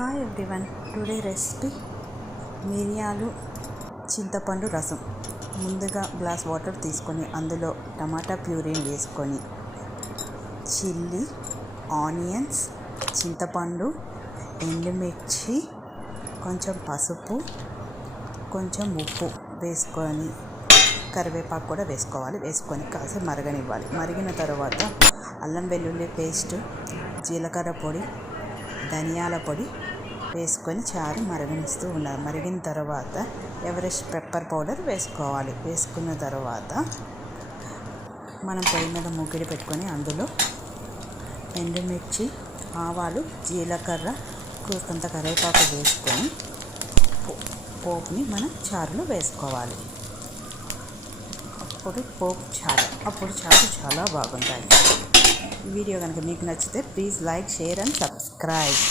Hi everyone, today recipe మిరియాలు చింతపండు రసం. ముందుగా గ్లాస్ వాటర్ తీసుకొని అందులో టమాటా ప్యూరీని వేసుకొని చిల్లీ, ఆనియన్స్, చింతపండు, ఎండుమిర్చి, కొంచెం పసుపు, కొంచెం ఉప్పు వేసుకొని కరివేపాకు కూడా వేసుకొని కాసేపు మరగనివ్వాలి. మరిగిన తర్వాత అల్లం వెల్లుల్లి పేస్ట్, జీలకర్ర పొడి, ధనియాల పొడి వేసుకొని చారు మరగనిస్తూ ఉండాలి. మరిగిన తర్వాత ఎవరెస్ట్ పెప్పర్ పౌడర్ వేసుకోవాలి. వేసుకున్న తర్వాత మనం పొయ్యి మీద మూకిడి పెట్టుకొని అందులో ఎండుమిర్చి, ఆవాలు, జీలకర్ర, కొంత కరివేపాకు వేసుకొని పోపుని మనం చారులో వేసుకోవాలి. అప్పుడు చారు చాలా బాగుంటాయి. ఈ వీడియో కనుక మీకు నచ్చితే please like, share and subscribe.